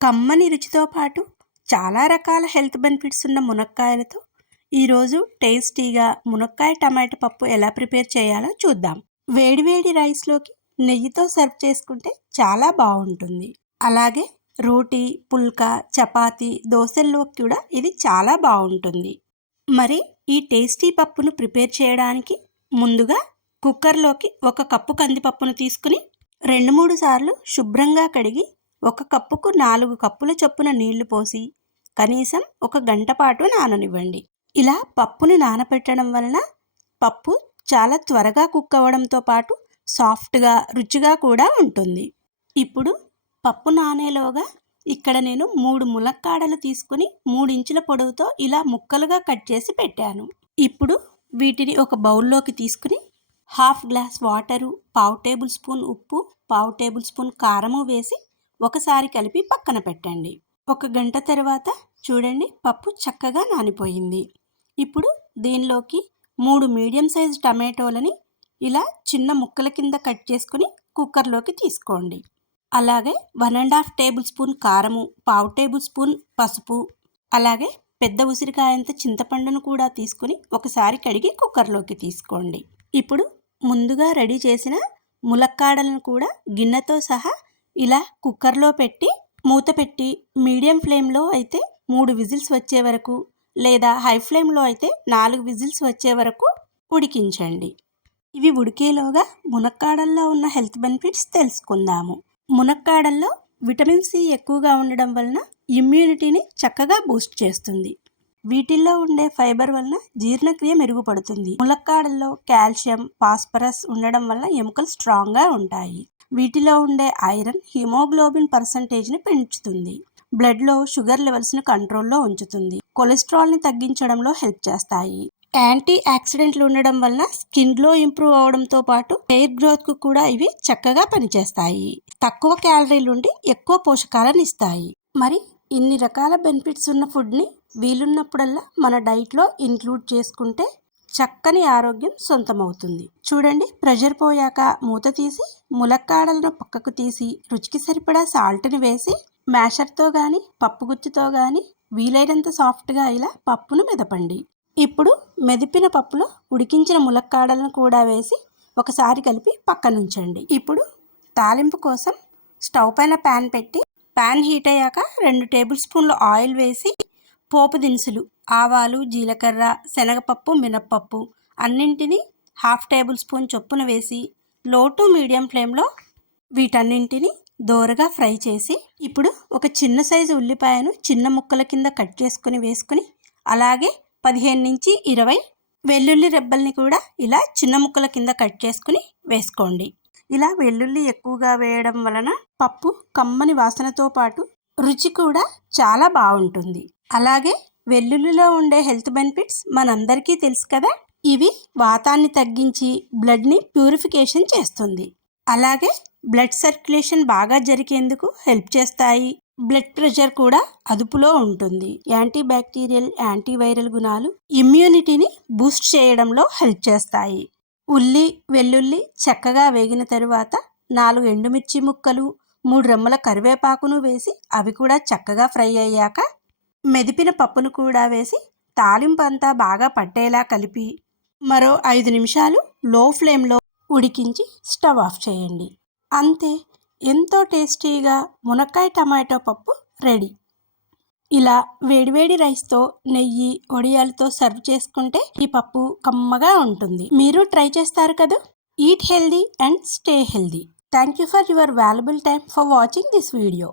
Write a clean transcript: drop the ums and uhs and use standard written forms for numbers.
కమ్మని రుచితో పాటు చాలా రకాల హెల్త్ బెనిఫిట్స్ ఉన్న మునక్కాయలతో ఈరోజు టేస్టీగా మునక్కాయ టమాటా పప్పు ఎలా ప్రిపేర్ చేయాలో చూద్దాం. వేడివేడి రైస్లోకి నెయ్యితో సర్వ్ చేసుకుంటే చాలా బాగుంటుంది. అలాగే రోటీ, పుల్కా, చపాతీ, దోశల్లోకి కూడా ఇది చాలా బాగుంటుంది. మరి ఈ టేస్టీ పప్పును ప్రిపేర్ చేయడానికి ముందుగా కుక్కర్లోకి 1 కప్పు కందిపప్పును తీసుకుని 2-3 సార్లు శుభ్రంగా కడిగి 1 కప్పుకు 4 కప్పుల చొప్పున నీళ్లు పోసి కనీసం 1 గంట పాటు నాననివ్వండి. ఇలా పప్పును నానబెట్టడం వలన పప్పు చాలా త్వరగా కుక్ అవ్వడంతో పాటు సాఫ్ట్గా, రుచిగా కూడా ఉంటుంది. ఇప్పుడు పప్పు నానేలోగా ఇక్కడ నేను 3 ములక్కాడలు తీసుకుని 3 ఇంచుల పొడవుతో ఇలా ముక్కలుగా కట్ చేసి పెట్టాను. ఇప్పుడు వీటిని ఒక బౌల్లోకి తీసుకుని 1/2 గ్లాస్ వాటరు, 1/2 టేబుల్ స్పూన్ ఉప్పు, 1/2 టేబుల్ స్పూన్ కారము వేసి ఒకసారి కలిపి పక్కన పెట్టండి. 1 గంట తర్వాత చూడండి, పప్పు చక్కగా నానిపోయింది. ఇప్పుడు దీనిలోకి 3 మీడియం సైజ్ టమాటోలని ఇలా చిన్న ముక్కల కింద కట్ చేసుకుని కుక్కర్లోకి తీసుకోండి. అలాగే 1.5 టేబుల్ స్పూన్ కారము, 1/2 టేబుల్ స్పూన్ పసుపు, అలాగే పెద్ద ఉసిరికాయంత చింతపండును కూడా తీసుకుని ఒకసారి కడిగి కుక్కర్లోకి తీసుకోండి. ఇప్పుడు ముందుగా రెడీ చేసిన ములక్కాడలను కూడా గిన్నెతో సహా ఇలా కుక్కర్లో పెట్టి మూత పెట్టి మీడియం ఫ్లేమ్లో అయితే 3 విజిల్స్ వచ్చే వరకు, లేదా హై ఫ్లేమ్లో అయితే 4 విజిల్స్ వచ్చే వరకు ఉడికించండి. ఇవి ఉడికేలోగా మునక్కాడల్లో ఉన్న హెల్త్ బెనిఫిట్స్ తెలుసుకుందాము. మునక్కాడల్లో విటమిన్ సి ఎక్కువగా ఉండడం వలన ఇమ్యూనిటీని చక్కగా బూస్ట్ చేస్తుంది. వీటిల్లో ఉండే ఫైబర్ వలన జీర్ణక్రియ మెరుగుపడుతుంది. ములక్కాడల్లో కాల్షియం, ఫాస్ఫరస్ ఉండడం వల్ల ఎముకలు స్ట్రాంగ్గా ఉంటాయి. వీటిలో ఉండే ఐరన్ హిమోగ్లోబిన్ పర్సంటేజ్ని పెంచుతుంది. బ్లడ్లో షుగర్ లెవెల్స్ని కంట్రోల్లో ఉంచుతుంది. కొలెస్ట్రాల్ని తగ్గించడంలో హెల్ప్ చేస్తాయి. యాంటీ ఆక్సిడెంట్లు ఉండడం వలన స్కిన్ గ్లో ఇంప్రూవ్ అవడంతో పాటు హెయిర్ గ్రోత్కు కూడా ఇవి చక్కగా పనిచేస్తాయి. తక్కువ క్యాలరీలు ఉండి ఎక్కువ పోషకాలను ఇస్తాయి. మరి ఇన్ని రకాల బెనిఫిట్స్ ఉన్న ఫుడ్ని వీలున్నప్పుడల్లా మన డైట్లో ఇంక్లూడ్ చేసుకుంటే చక్కని ఆరోగ్యం సొంతమవుతుంది. చూడండి, ప్రెషర్ పోయాక మూత తీసి ములక్కాడలను పక్కకు తీసి రుచికి సరిపడా సాల్ట్ని వేసి మ్యాషర్తో కానీ పప్పు గుత్తితో కానీ వీలైనంత సాఫ్ట్గా ఇలా పప్పును మెదపండి. ఇప్పుడు మెదిపిన పప్పులో ఉడికించిన ములక్కాడలను కూడా వేసి ఒకసారి కలిపి పక్కనుంచండి. ఇప్పుడు తాలింపు కోసం స్టవ్ పైన ప్యాన్ పెట్టి ప్యాన్ హీట్ అయ్యాక 2 టేబుల్ స్పూన్ల ఆయిల్ వేసి పోపు దినుసులు ఆవాలు, జీలకర్ర, శనగపప్పు, మినప్పప్పు అన్నింటినీ 1/2 టేబుల్ స్పూన్ చొప్పున వేసి లో టు మీడియం ఫ్లేమ్లో వీటన్నింటినీ దోరగా ఫ్రై చేసి ఇప్పుడు ఒక చిన్న సైజు ఉల్లిపాయను చిన్న ముక్కల కింద కట్ చేసుకుని వేసుకుని అలాగే 15-20 వెల్లుల్లి రెబ్బల్ని కూడా ఇలా చిన్న ముక్కల కింద కట్ చేసుకుని వేసుకోండి. ఇలా వెల్లుల్లి ఎక్కువగా వేయడం వలన పప్పు కమ్మని వాసనతో పాటు రుచి కూడా చాలా బాగుంటుంది. అలాగే వెల్లుల్లిలో ఉండే హెల్త్ బెనిఫిట్స్ మనందరికీ తెలుసు కదా. ఇవి వాతాన్ని తగ్గించి బ్లడ్ని ప్యూరిఫికేషన్ చేస్తుంది. అలాగే బ్లడ్ సర్క్యులేషన్ బాగా జరిగేందుకు హెల్ప్ చేస్తాయి. బ్లడ్ ప్రెషర్ కూడా అదుపులో ఉంటుంది. యాంటీ బ్యాక్టీరియల్, యాంటీవైరల్ గుణాలు ఇమ్యూనిటీని బూస్ట్ చేయడంలో హెల్ప్ చేస్తాయి. ఉల్లి, వెల్లుల్లి చక్కగా వేగిన తరువాత 4 ఎండుమిర్చి ముక్కలు, 3 రెమ్మల కరివేపాకును వేసి అవి కూడా చక్కగా ఫ్రై అయ్యాక మెదిపిన పప్పును కూడా వేసి తాలింపు అంతా బాగా పట్టేలా కలిపి మరో 5 నిమిషాలు లో ఫ్లేమ్లో ఉడికించి స్టవ్ ఆఫ్ చేయండి. అంతే, ఎంతో టేస్టీగా మునక్కాయ టమాటో పప్పు రెడీ. ఇలా వేడివేడి రైస్తో నెయ్యి, వడియాలతో సర్వ్ చేసుకుంటే ఈ పప్పు కమ్మగా ఉంటుంది. మీరు ట్రై చేస్తారు కదా. Eat healthy and stay healthy. Thank you for your valuable time for watching this video.